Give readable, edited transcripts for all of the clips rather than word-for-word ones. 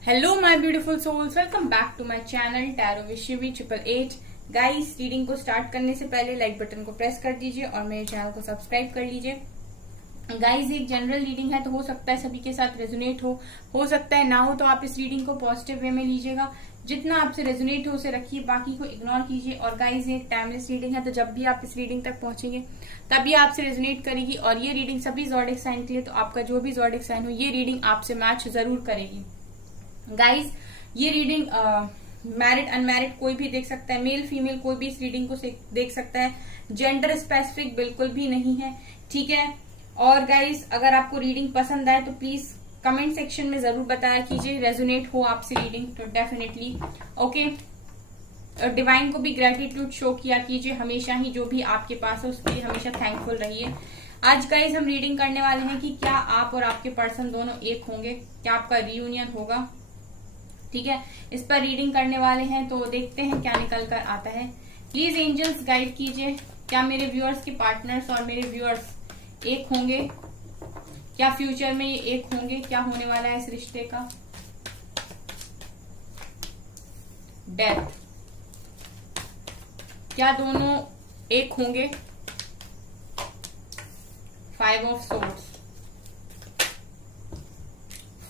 Hello my beautiful souls, welcome back to my channel tarot विशिवी 888। Guys, reading को start करने से पहले लाइक बटन को प्रेस कर दीजिए और मेरे चैनल को सब्सक्राइब कर लीजिए। गाइस, एक जनरल रीडिंग है तो हो सकता है सभी के साथ रेजोनेट हो सकता है ना हो, तो आप इस रीडिंग को पॉजिटिव वे में लीजिएगा। जितना आपसे रेजोनेट हो उसे रखिए, बाकी को इग्नोर कीजिए। और गाइस, ये टाइमलेस रीडिंग है तो जब भी आप इस रीडिंग तक पहुंचेंगे तभी आपसे रेजोनेट करेगी। और ये रीडिंग सभी ज़ोडिक साइन के लिए, तो आपका जो भी ज़ोडिक साइन हो ये रीडिंग आपसे मैच जरूर करेगी। गाइस, ये रीडिंग मैरिड अनमैरिड कोई भी देख सकता है, मेल फीमेल कोई भी इस रीडिंग को देख सकता है। जेंडर स्पेसिफिक बिल्कुल भी नहीं है, ठीक है। और गाइस, अगर आपको रीडिंग पसंद आए तो प्लीज कमेंट सेक्शन में जरूर बताया कीजिए। रेजोनेट हो आपसे रीडिंग तो डेफिनेटली ओके। डिवाइन को भी ग्रेटिट्यूड शो किया कीजिए हमेशा ही, जो भी आपके पास है उसके लिए हमेशा थैंकफुल रहिए। आज गाइस हम रीडिंग करने वाले हैं कि क्या आप और आपके पर्सन दोनों एक होंगे, क्या आपका रियूनियन होगा, ठीक है। इस पर रीडिंग करने वाले हैं तो देखते हैं क्या निकल कर आता है। प्लीज एंजल्स गाइड कीजिए, क्या मेरे व्यूअर्स के पार्टनर्स और मेरे व्यूअर्स एक होंगे, क्या फ्यूचर में ये एक होंगे, क्या होने वाला है इस रिश्ते का। डेथ, क्या दोनों एक होंगे। 5 of swords,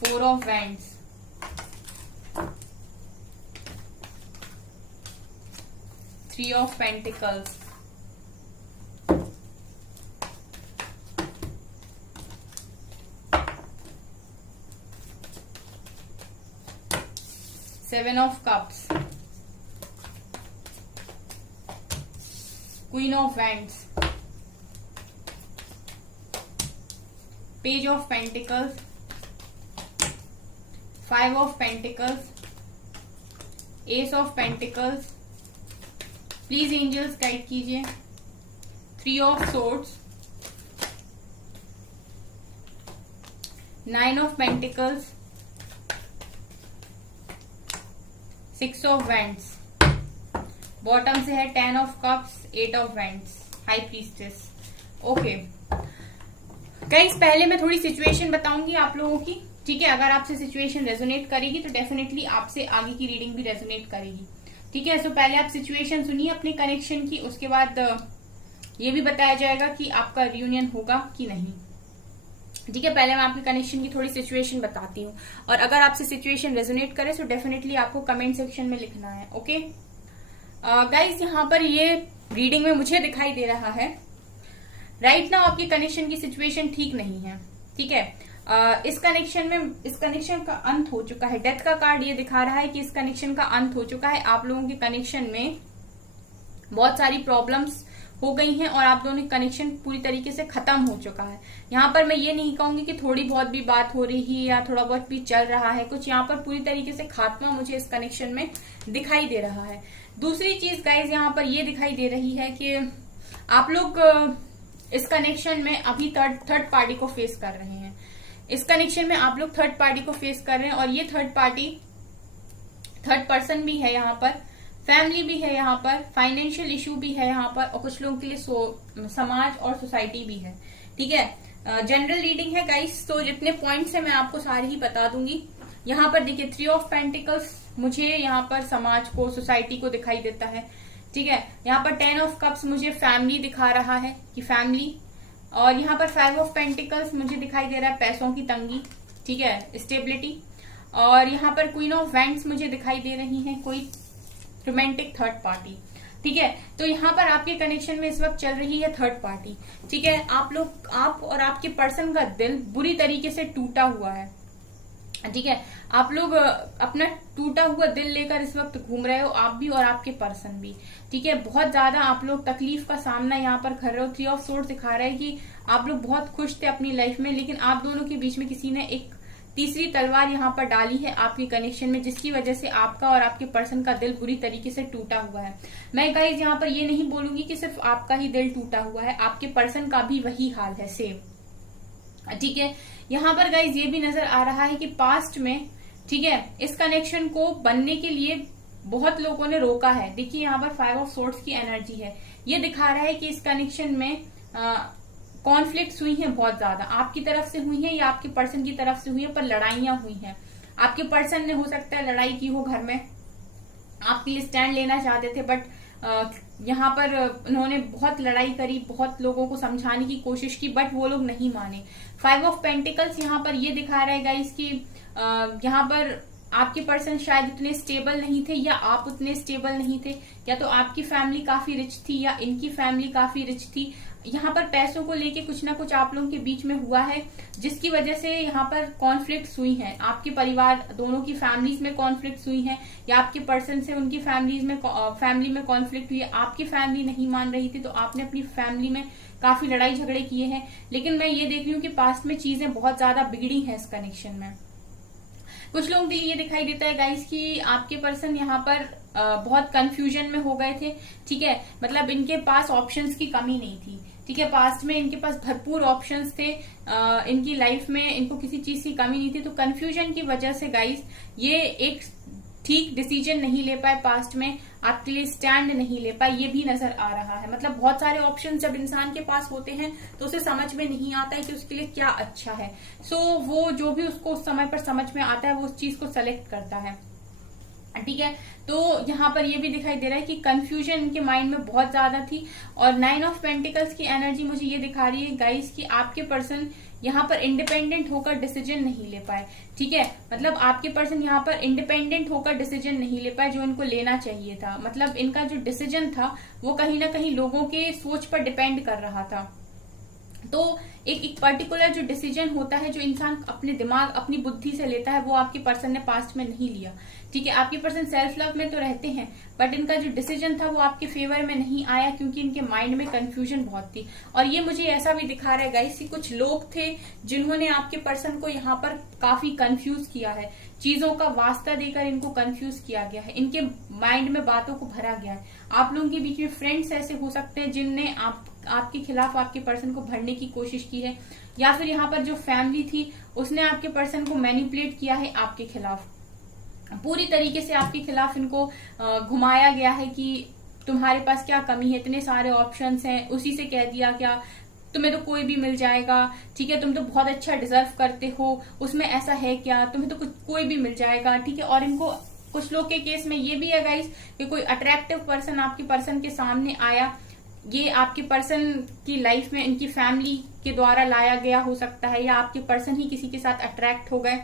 4 of wands, 3 of Pentacles, 7 of Cups, Queen of Wands, Page of Pentacles, 5 of Pentacles, Ace of Pentacles। Please angels guide कीजिए। 3 of swords, 9 of pentacles, 6 of wands. Bottom से है 10 of cups, 8 of wands, high priestess. Okay guys, पहले मैं थोड़ी situation बताऊंगी आप लोगों की, ठीक है। अगर आपसे सिचुएशन रेजोनेट करेगी तो डेफिनेटली आपसे आगे की रीडिंग भी रेजोनेट करेगी, ठीक है। सो पहले आप सिचुएशन सुनिए अपने कनेक्शन की, उसके बाद ये भी बताया जाएगा कि आपका रियूनियन होगा कि नहीं, ठीक है। पहले मैं आपके कनेक्शन की थोड़ी सिचुएशन बताती हूँ, और अगर आपसे सिचुएशन रेजोनेट करे तो डेफिनेटली आपको कमेंट सेक्शन में लिखना है, ओके। गाइस, यहाँ पर ये रीडिंग में मुझे दिखाई दे रहा है राइट नाउ आपके कनेक्शन की सिचुएशन ठीक नहीं है, ठीक है। इस कनेक्शन का अंत हो चुका है। डेथ का कार्ड ये दिखा रहा है कि इस कनेक्शन का अंत हो चुका है। आप लोगों के कनेक्शन में बहुत सारी प्रॉब्लम्स हो गई हैं और आप दोनों का कनेक्शन पूरी तरीके से खत्म हो चुका है। यहाँ पर मैं ये नहीं कहूंगी कि थोड़ी बहुत भी बात हो रही है या थोड़ा बहुत भी चल रहा है कुछ, यहाँ पर पूरी तरीके से खात्मा मुझे इस कनेक्शन में दिखाई दे रहा है। दूसरी चीज गाइज, यहाँ पर ये दिखाई दे रही है कि आप लोग इस कनेक्शन में अभी थर्ड पार्टी को फेस कर रहे हैं। इस कनेक्शन में आप लोग थर्ड पार्टी को फेस कर रहे हैं, और ये थर्ड पर्सन भी है यहाँ पर, फैमिली भी है यहाँ पर, फाइनेंशियल इशू भी है यहाँ पर, और कुछ लोगों के लिए समाज और सोसाइटी भी है, ठीक है। जनरल रीडिंग है गाइस, तो जितने पॉइंट्स है मैं आपको सारे ही बता दूंगी। यहाँ पर देखिए 3 ऑफ पेंटिकल्स मुझे यहाँ पर समाज को, सोसाइटी को दिखाई देता है, ठीक है। यहाँ पर 10 ऑफ कप्स मुझे फैमिली दिखा रहा है कि फैमिली, और यहाँ पर 5 ऑफ पेंटिकल्स मुझे दिखाई दे रहा है पैसों की तंगी, ठीक है, स्टेबिलिटी। और यहाँ पर क्वीन ऑफ वैंड्स मुझे दिखाई दे रही है कोई रोमांटिक थर्ड पार्टी, ठीक है। तो यहाँ पर आपके कनेक्शन में इस वक्त चल रही है थर्ड पार्टी, ठीक है। आप और आपके पर्सन का दिल बुरी तरीके से टूटा हुआ है, ठीक है। आप लोग अपना टूटा हुआ दिल लेकर इस वक्त घूम रहे हो, आप भी और आपके पर्सन भी, ठीक है। बहुत ज्यादा आप लोग तकलीफ का सामना यहाँ पर कर रहे हो। 3 ऑफ सोर्ड्स दिखा रहा है कि आप लोग बहुत खुश थे अपनी लाइफ में, लेकिन आप दोनों के बीच में किसी ने एक तीसरी तलवार यहाँ पर डाली है आपके कनेक्शन में, जिसकी वजह से आपका और आपके पर्सन का दिल बुरी तरीके से टूटा हुआ है। मैं गाइस यहाँ पर ये नहीं बोलूंगी कि सिर्फ आपका ही दिल टूटा हुआ है, आपके पर्सन का भी वही हाल है, सेम, ठीक है। यहाँ पर गाइस ये भी नजर आ रहा है कि पास्ट में, ठीक है, इस कनेक्शन को बनने के लिए बहुत लोगों ने रोका है। देखिए यहाँ पर 5 ऑफ सोर्ड्स की एनर्जी है, ये दिखा रहा है कि इस कनेक्शन में कॉन्फ्लिक्ट्स हुई हैं बहुत ज्यादा, आपकी तरफ से हुई हैं या आपके पर्सन की तरफ से हुई है, पर लड़ाइयां हुई हैं। आपके पर्सन ने हो सकता है लड़ाई की हो घर में, आपके लिए स्टैंड लेना चाहते थे, बट यहाँ पर उन्होंने बहुत लड़ाई करी, बहुत लोगों को समझाने की कोशिश की, बट वो लोग नहीं माने। 5 ऑफ पेंटिकल्स यहाँ पर ये दिखा रहा है गाइस कि यहाँ पर आपके पर्सन शायद उतने स्टेबल नहीं थे, या आप उतने स्टेबल नहीं थे, या तो आपकी फैमिली काफी रिच थी या इनकी फैमिली काफी रिच थी। यहाँ पर पैसों को लेके कुछ ना कुछ आप लोगों के बीच में हुआ है, जिसकी वजह से यहाँ पर कॉन्फ्लिक्ट्स हुई हैं। आपके परिवार दोनों की फैमिलीज में कॉन्फ्लिक्ट्स हुई हैं, या आपके पर्सन से उनकी फैमिली में कॉन्फ्लिक्ट हुई है। आपकी फैमिली नहीं मान रही थी, तो आपने अपनी फैमिली में काफी लड़ाई झगड़े किए हैं। लेकिन मैं ये देख रही हूँ कि पास्ट में चीजें बहुत ज्यादा बिगड़ी हैं इस कनेक्शन में। कुछ लोगों के लिए ये दिखाई देता है गाइस कि आपके पर्सन यहाँ पर बहुत कंफ्यूजन में हो गए थे, ठीक है। मतलब इनके पास ऑप्शंस की कमी नहीं थी, ठीक है। पास्ट में इनके पास भरपूर ऑप्शंस थे, इनकी लाइफ में इनको किसी चीज की कमी नहीं थी। तो कंफ्यूजन की वजह से गाइस ये एक ठीक डिसीजन नहीं ले पाए, पास्ट में आपके लिए स्टैंड नहीं ले पाए, ये भी नजर आ रहा है। मतलब बहुत सारे ऑप्शन जब इंसान के पास होते हैं तो उसे समझ में नहीं आता है कि उसके लिए क्या अच्छा है। सो वो जो भी उसको उस समय पर समझ में आता है वो उस चीज को सेलेक्ट करता है, ठीक है। तो यहाँ पर ये भी दिखाई दे रहा है कि कंफ्यूजन इनके माइंड में बहुत ज्यादा थी। और 9 ऑफ पेंटिकल्स की एनर्जी मुझे ये दिखा रही है गाइस कि आपके पर्सन यहाँ पर इंडिपेंडेंट होकर डिसीजन नहीं ले पाए, ठीक है। मतलब आपके पर्सन यहाँ पर इंडिपेंडेंट होकर डिसीजन नहीं ले पाए जो इनको लेना चाहिए था। मतलब इनका जो डिसीजन था वो कहीं ना कहीं लोगों के सोच पर डिपेंड कर रहा था। तो एक पर्टिकुलर जो डिसीजन होता है जो इंसान अपने दिमाग अपनी बुद्धि से लेता है वो आपके पर्सन ने पास्ट में नहीं लिया, ठीक है। आपके पर्सन सेल्फ लव में तो रहते हैं, बट इनका जो डिसीजन था वो आपके फेवर में नहीं आया, क्योंकि इनके माइंड में कंफ्यूजन बहुत थी। और ये मुझे ऐसा भी दिखा रहा है गाइस कि कुछ लोग थे जिन्होंने आपके पर्सन को यहाँ पर काफी कंफ्यूज किया है, चीजों का वास्ता देकर इनको कंफ्यूज किया गया है, इनके माइंड में बातों को भरा गया है। आप लोगों के बीच में फ्रेंड्स ऐसे हो सकते हैं जिनने आपके खिलाफ आपके पर्सन को भरने की कोशिश की है, या फिर यहाँ पर जो फैमिली थी उसने आपके पर्सन को मैनिपुलेट किया है आपके खिलाफ, पूरी तरीके से आपके खिलाफ इनको घुमाया गया है कि तुम्हारे पास क्या कमी है, इतने सारे ऑप्शंस हैं, उसी से कह दिया क्या तुम्हें तो कोई भी मिल जाएगा, ठीक है, तुम तो बहुत अच्छा डिजर्व करते हो, उसमें ऐसा है क्या, तुम्हें तो कोई भी मिल जाएगा, ठीक है। और इनको कुछ लोग के केस में ये भी है गाइस कि कोई अट्रैक्टिव पर्सन आपके पर्सन के सामने आया, ये आपके पर्सन की लाइफ में इनकी फैमिली के द्वारा लाया गया हो सकता है, या आपके पर्सन ही किसी के साथ अट्रैक्ट हो गए,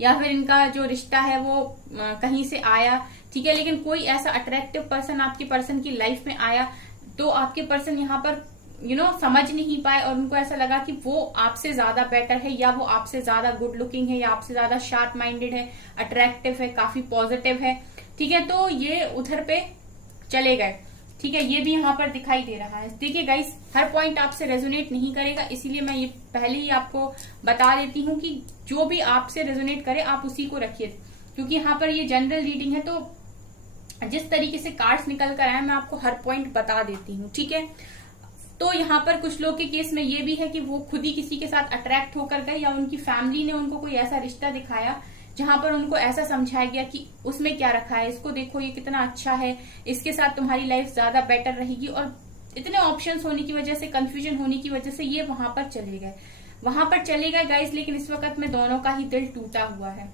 या फिर इनका जो रिश्ता है वो कहीं से आया, ठीक है। लेकिन कोई ऐसा अट्रैक्टिव पर्सन आपके पर्सन की लाइफ में आया तो आपके पर्सन यहाँ पर समझ नहीं पाए, और उनको ऐसा लगा कि वो आपसे ज्यादा बेटर है, या वो आपसे ज्यादा गुड लुकिंग है, या आपसे ज्यादा शार्प माइंडेड है, अट्रैक्टिव है, काफी पॉजिटिव है, ठीक है। तो ये उधर पे चले गए, ठीक है। ये भी यहाँ पर दिखाई दे रहा है। देखिए गाइस, हर पॉइंट आपसे रेजोनेट नहीं करेगा, इसीलिए मैं ये पहले ही आपको बता देती हूँ कि जो भी आपसे रेजोनेट करे आप उसी को रखिए, क्योंकि यहाँ पर ये जनरल रीडिंग है। तो जिस तरीके से कार्ड्स निकल कर आए मैं आपको हर पॉइंट बता देती हूँ, ठीक है। तो यहाँ पर कुछ लोग के केस में ये भी है कि वो खुद ही किसी के साथ अट्रैक्ट होकर गए, या उनकी फैमिली ने उनको कोई ऐसा रिश्ता दिखाया जहां पर उनको ऐसा समझाया गया कि उसमें क्या रखा है, इसको देखो ये कितना अच्छा है, इसके साथ तुम्हारी लाइफ ज्यादा बेटर रहेगी। और इतने ऑप्शंस होने की वजह से, कंफ्यूजन होने की वजह से ये वहां पर चले गए गाइस। लेकिन इस वक्त में दोनों का ही दिल टूटा हुआ है,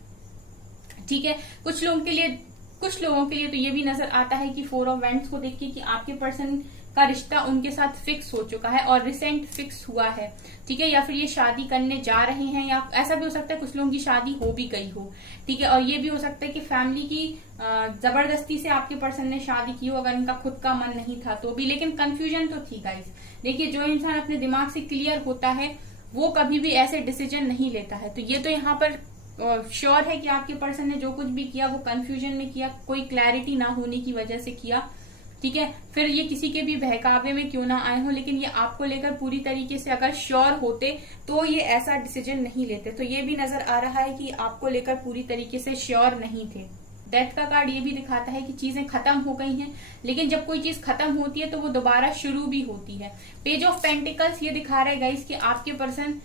ठीक है। कुछ लोगों के लिए तो ये भी नजर आता है कि 4 ऑफ वैंड्स को देखिए कि आपके पर्सन का रिश्ता उनके साथ फिक्स हो चुका है और रिसेंट फिक्स हुआ है, ठीक है। या फिर ये शादी करने जा रहे हैं, या ऐसा भी हो सकता है कुछ लोगों की शादी हो भी गई हो, ठीक है। और ये भी हो सकता है कि फैमिली की जबरदस्ती से आपके पर्सन ने शादी की हो, अगर इनका खुद का मन नहीं था तो भी। लेकिन कंफ्यूजन तो थी गाइस। देखिए, जो इंसान अपने दिमाग से क्लियर होता है वो कभी भी ऐसे डिसीजन नहीं लेता है। तो ये तो यहाँ पर श्योर है कि आपके पर्सन ने जो कुछ भी किया वो कंफ्यूजन में किया, कोई क्लैरिटी ना होने की वजह से किया, ठीक है। फिर ये किसी के भी बहकावे में क्यों ना आए हो, लेकिन ये आपको लेकर पूरी तरीके से अगर श्योर होते तो ये ऐसा डिसीजन नहीं लेते। तो ये भी नजर आ रहा है कि आपको लेकर पूरी तरीके से श्योर नहीं थे। डेथ का कार्ड ये भी दिखाता है कि चीजें खत्म हो गई हैं, लेकिन जब कोई चीज खत्म होती है तो वो दोबारा शुरू भी होती है। पेज ऑफ पेंटिकल्स ये दिखा रहा है गाइस कि आपके पर्सन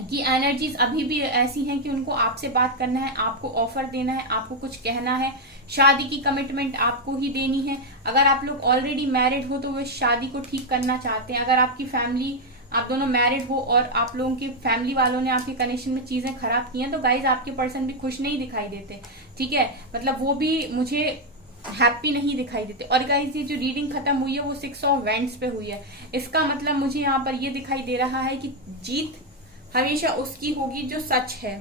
की एनर्जीज अभी भी ऐसी हैं कि उनको आपसे बात करना है, आपको ऑफर देना है, आपको कुछ कहना है, शादी की कमिटमेंट आपको ही देनी है। अगर आप लोग ऑलरेडी मैरिड हो तो वो शादी को ठीक करना चाहते हैं। अगर आपकी फैमिली आप दोनों मैरिड हो और आप लोगों की फैमिली वालों ने आपके कनेक्शन में चीजें खराब की हैं, तो गाइज आपके पर्सन भी खुश नहीं दिखाई देते, ठीक है, मतलब वो भी मुझे हैप्पी नहीं दिखाई देते। और गाइज ये जो रीडिंग खत्म हुई है वो 6 ऑफ वेंट्स पे हुई है, इसका मतलब मुझे यहाँ पर ये दिखाई दे रहा है कि जीत हमेशा उसकी होगी जो सच है,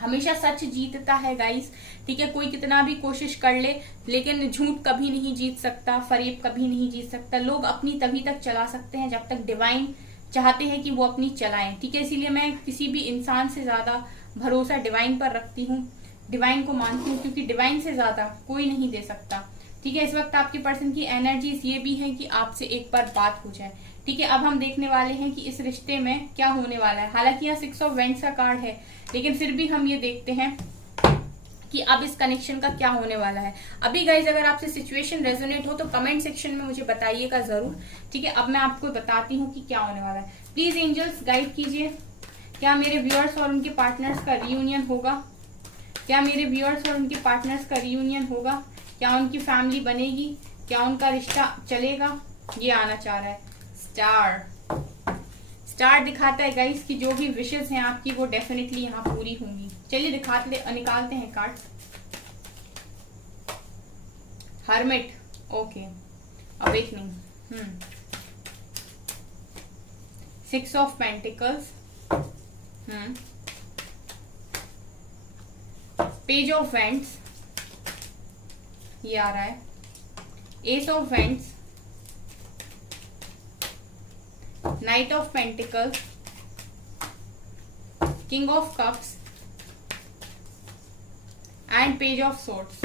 हमेशा सच जीतता है गाइस, ठीक है, कोई कितना भी कोशिश कर ले लेकिन झूठ कभी नहीं जीत सकता, फरेब कभी नहीं जीत सकता। लोग अपनी तभी तक चला सकते हैं जब तक डिवाइन चाहते हैं कि वो अपनी चलाएं, ठीक है, इसीलिए मैं किसी भी इंसान से ज्यादा भरोसा डिवाइन पर रखती हूँ, डिवाइन को मानती हूँ, क्योंकि डिवाइन से ज्यादा कोई नहीं दे सकता, ठीक है। इस वक्त आपके पर्सन की एनर्जीज ये भी है कि आपसे एक बार बात हो जाए, ठीक है। अब हम देखने वाले हैं कि इस रिश्ते में क्या होने वाला है। हालांकि यहाँ 6 ऑफ वेंट्स का कार्ड है, लेकिन फिर भी हम ये देखते हैं कि अब इस कनेक्शन का क्या होने वाला है। अभी गाइज अगर आपसे सिचुएशन रेजोनेट हो तो कमेंट सेक्शन में मुझे बताइएगा जरूर, ठीक है। अब मैं आपको बताती हूँ कि क्या होने वाला है। प्लीज एंजल्स गाइड कीजिए, क्या मेरे व्यूअर्स और उनके पार्टनर्स का रियूनियन होगा, क्या मेरे व्यूअर्स और उनके पार्टनर्स का रियूनियन होगा, क्या उनकी फैमिली बनेगी, क्या उनका रिश्ता चलेगा, ये आना चाह रहा है। स्टार दिखाता है गाइस कि जो भी विशेष हैं आपकी वो डेफिनेटली यहाँ पूरी होंगी। चलिए निकालते हैं card. Hermit, okay, awakening, 6 of pentacles, page of vents, ये आ रहा है, S of vents, night of pentacles, king of cups and page of swords.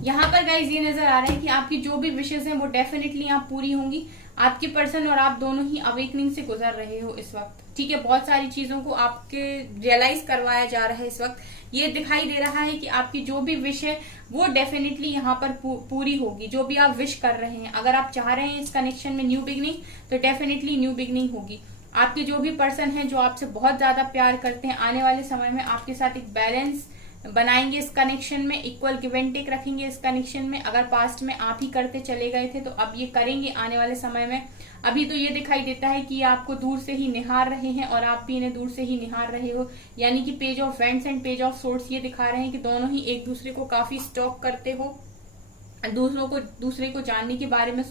यहां पर गाइज ये नजर आ रहा है कि आपकी जो भी विशेष हैं वो डेफिनेटली यहाँ पूरी होंगी। आपके पर्सन और आप दोनों ही अवेकनिंग से गुजर रहे हो इस वक्त, ठीक है, बहुत सारी चीजों को आपके रियलाइज करवाया जा रहा है इस वक्त। ये दिखाई दे रहा है कि आपकी जो भी विश है वो डेफिनेटली यहाँ पर पूरी होगी, जो भी आप विश कर रहे हैं। अगर आप चाह रहे हैं इस कनेक्शन में न्यू बिगनिंग, तो डेफिनेटली न्यू बिगनिंग होगी। आपके जो भी पर्सन है जो आपसे बहुत ज्यादा प्यार करते हैं, आने वाले समय में आपके साथ एक बैलेंस बनाएंगे इस कनेक्शन में, इक्वल गिव एंड टेक रखेंगे इस कनेक्शन में। अगर पास्ट में आप ही करते चले गए थे तो अब ये करेंगे आने वाले समय में। अभी तो ये दिखाई देता है कि ये आपको दूर से ही निहार रहे हैं और आप भी इन्हें दूर से ही निहार रहे हो, यानी कि page of vents and page of swords ये दिखा रहे हैं कि दोनों ही एक दूसरे को काफी स्टॉक करते हो, दूसरे को जानने के बारे में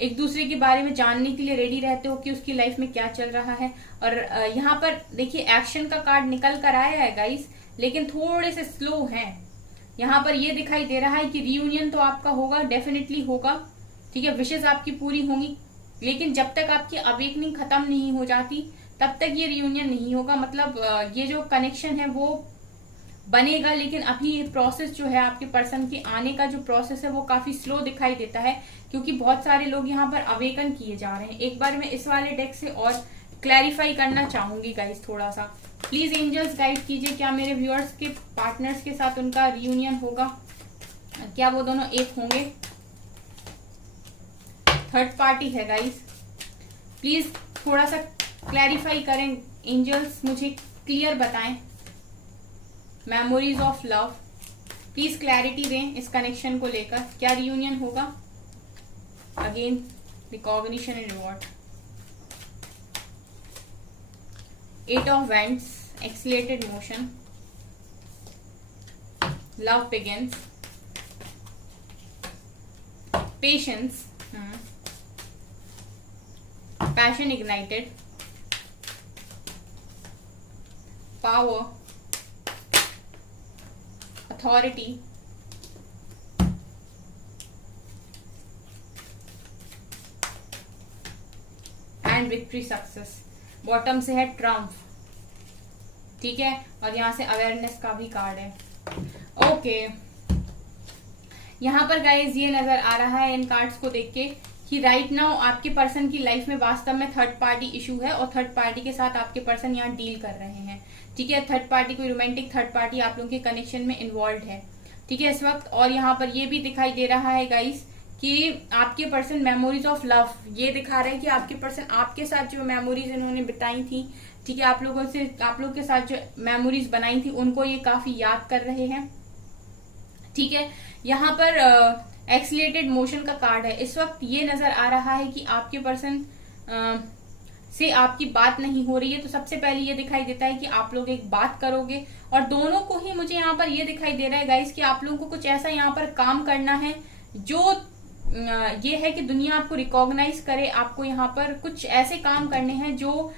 एक दूसरे के बारे में जानने के लिए रेडी रहते हो कि उसकी लाइफ में क्या चल रहा है। और यहाँ पर देखिए एक्शन का कार्ड निकल कर आया है गाइस, लेकिन थोड़े से स्लो हैं। यहाँ पर ये दिखाई दे रहा है कि रियूनियन तो आपका होगा, डेफिनेटली होगा, ठीक है, विशेष आपकी पूरी होंगी, लेकिन जब तक आपकी अवेकनिंग खत्म नहीं हो जाती तब तक ये रियूनियन नहीं होगा। मतलब ये जो कनेक्शन है वो बनेगा, लेकिन अभी ये प्रोसेस जो है आपके पर्सन के आने का जो प्रोसेस है वो काफी स्लो दिखाई देता है, क्योंकि बहुत सारे लोग यहाँ पर अवेकन किए जा रहे हैं। एक बार मैं इस वाले डेक से और क्लैरिफाई करना चाहूंगी गाइस थोड़ा सा। प्लीज एंजल्स गाइड कीजिए, क्या मेरे व्यूअर्स के पार्टनर्स के साथ उनका रियूनियन होगा, क्या वो दोनों एक होंगे। थर्ड पार्टी है गाइस, प्लीज थोड़ा सा क्लैरिफाई करें एंजल्स, मुझे क्लियर बताएं। Memories of love, please clarity दें इस कनेक्शन को लेकर, क्या रियूनियन होगा। Again recognition and reward, 8 of Wands, accelerated motion, love begins, patience, passion ignited, power, authority, and victory success। Bottom से है ट्रम्प, ठीक है, और यहां से अवेयरनेस का भी कार्ड है। ओके, यहां पर गाइज ये नजर आ रहा है इन कार्ड्स को देख के कि राइट नाउ आपके पर्सन की लाइफ में वास्तव में थर्ड पार्टी इशू है और थर्ड पार्टी के साथ आपके पर्सन यहाँ डील कर रहे हैं, ठीक है। थर्ड पार्टी, कोई रोमांटिक थर्ड पार्टी आप लोगों के कनेक्शन में इन्वॉल्व है, ठीक है, इस वक्त। और यहाँ पर ये भी दिखाई दे रहा है गाइज कि आपके पर्सन मेमोरीज ऑफ लव, ये दिखा रहे हैं कि आपके पर्सन आपके साथ जो मेमोरीज इन्होंने बिताई थी, ठीक है, आप लोगों के साथ जो मेमोरीज बनाई थी उनको ये काफी याद कर रहे हैं, ठीक है। यहाँ पर एक्सीलरेटेड मोशन का कार्ड है। इस वक्त ये नजर आ रहा है कि आपके पर्सन से आपकी बात नहीं हो रही है। तो सबसे पहले ये दिखाई देता है कि आप लोग एक बात करोगे, और दोनों को ही मुझे यहाँ पर ये दिखाई दे रहा है गाइस कि आप लोगों को कुछ ऐसा यहाँ पर काम करना है जो ये है कि दुनिया आपको रिकॉग्नाइज करे। आपको यहाँ पर कुछ ऐसे काम करने हैं जो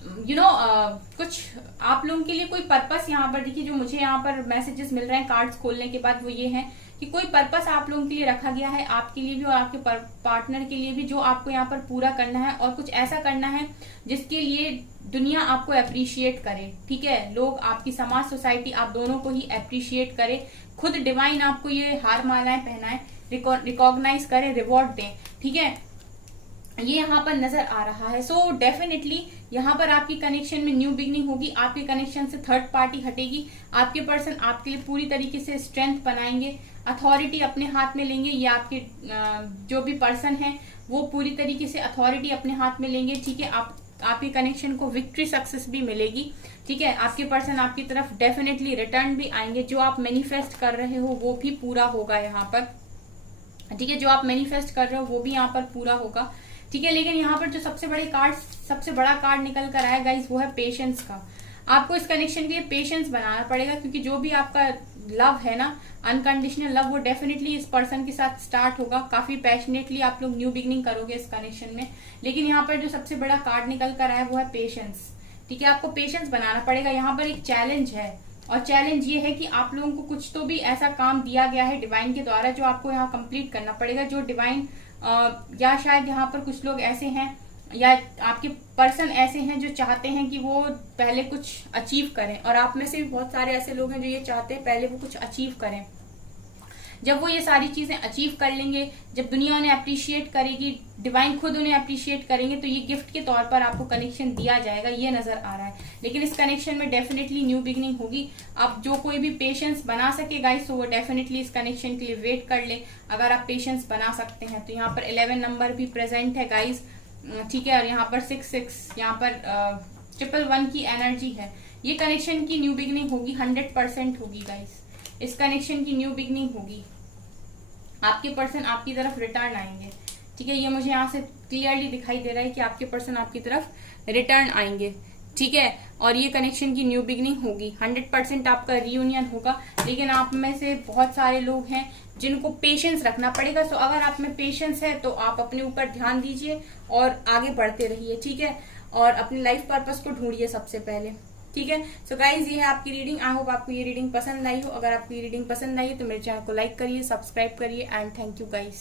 कुछ आप लोगों के लिए कोई पर्पस यहाँ पर देखिए, जो मुझे यहाँ पर मैसेजेस मिल रहे हैं कार्ड्स खोलने के बाद वो ये है कि कोई पर्पस आप लोगों के लिए रखा गया है, आपके लिए भी और आपके पार्टनर के लिए भी, जो आपको यहाँ पर पूरा करना है और कुछ ऐसा करना है जिसके लिए दुनिया आपको अप्रिशिएट करे। ठीक है, लोग, आपकी समाज, सोसाइटी, आप दोनों को ही अप्रिशिएट करे। खुद डिवाइन आपको ये हार मालाएं पहनाए, रिकॉग्नाइज करे, रिवॉर्ड दें। ठीक है, ये यहाँ पर नजर आ रहा है। सो डेफिनेटली यहाँ पर आपकी कनेक्शन में न्यू बिगनिंग होगी। आपके कनेक्शन से थर्ड पार्टी हटेगी। आपके पर्सन आपके लिए पूरी तरीके से स्ट्रेंथ बनाएंगे, अथॉरिटी अपने हाथ में लेंगे। ये आपके जो भी पर्सन है वो पूरी तरीके से अथॉरिटी अपने हाथ में लेंगे। ठीक है, आपके कनेक्शन को विक्ट्री, सक्सेस भी मिलेगी। ठीक है, आपके पर्सन आपकी तरफ डेफिनेटली रिटर्न भी आएंगे। जो आप मैनिफेस्ट कर रहे हो वो भी पूरा होगा यहाँ पर। ठीक है, जो आप मैनिफेस्ट कर रहे हो वो भी यहाँ पर पूरा होगा। ठीक है, लेकिन यहाँ पर जो सबसे बड़ा कार्ड निकल कर आया गाइस वो है पेशेंस का। आपको इस कनेक्शन के लिए पेशेंस बनाना पड़ेगा, क्योंकि जो भी आपका लव है ना, अनकंडीशनल लव, वो डेफिनेटली इस पर्सन के साथ स्टार्ट होगा। काफी पैशनेटली आप लोग न्यू बिगनिंग करोगे इस कनेक्शन में। लेकिन यहाँ पर जो सबसे बड़ा कार्ड निकल कर आया वो है पेशेंस। ठीक है, आपको पेशेंस बनाना पड़ेगा। यहाँ पर एक चैलेंज है, और चैलेंज ये है कि आप लोगों को कुछ तो भी ऐसा काम दिया गया है डिवाइन के द्वारा जो आपको यहाँ कंप्लीट करना पड़ेगा। जो डिवाइन या शायद यहाँ पर कुछ लोग ऐसे हैं या आपके पर्सन ऐसे हैं जो चाहते हैं कि वो पहले कुछ अचीव करें, और आप में से भी बहुत सारे ऐसे लोग हैं जो ये चाहते हैं पहले वो कुछ अचीव करें। जब वो ये सारी चीजें अचीव कर लेंगे, जब दुनिया उन्हें अप्रिशिएट करेगी, डिवाइन खुद उन्हें अप्रिशिएट करेंगे, तो ये गिफ्ट के तौर पर आपको कनेक्शन दिया जाएगा, ये नजर आ रहा है। लेकिन इस कनेक्शन में डेफिनेटली न्यू बिगनिंग होगी। अब जो कोई भी पेशेंस बना सके गाइस, तो वो डेफिनेटली इस कनेक्शन के लिए वेट कर ले। अगर आप पेशेंस बना सकते हैं तो यहाँ पर 11 नंबर भी प्रेजेंट है गाइस। ठीक है, और यहाँ पर 66, यहाँ पर 111 की एनर्जी है। ये कनेक्शन की न्यू बिगनिंग होगी, 100% होगी गाइस। इस कनेक्शन की न्यू बिगनिंग होगी। आपके पर्सन आपकी तरफ रिटर्न आएंगे। ठीक है, ये मुझे यहाँ से क्लियरली दिखाई दे रहा है कि आपके पर्सन आपकी तरफ रिटर्न आएंगे। ठीक है, और ये कनेक्शन की न्यू बिगनिंग होगी। 100% आपका रियूनियन होगा। लेकिन आप में से बहुत सारे लोग हैं जिनको पेशेंस रखना पड़ेगा। सो अगर आप में पेशेंस है तो आप अपने ऊपर ध्यान दीजिए और आगे बढ़ते रहिए। ठीक है, और अपनी लाइफ पर्पस को ढूंढिए सबसे पहले। ठीक है, सो गाइज ये है आपकी रीडिंग। आई होप आपको ये रीडिंग पसंद आई हो। अगर आपको ये रीडिंग पसंद आई है तो मेरे चैनल को लाइक करिए, सब्सक्राइब करिए, एंड थैंक यू गाइज।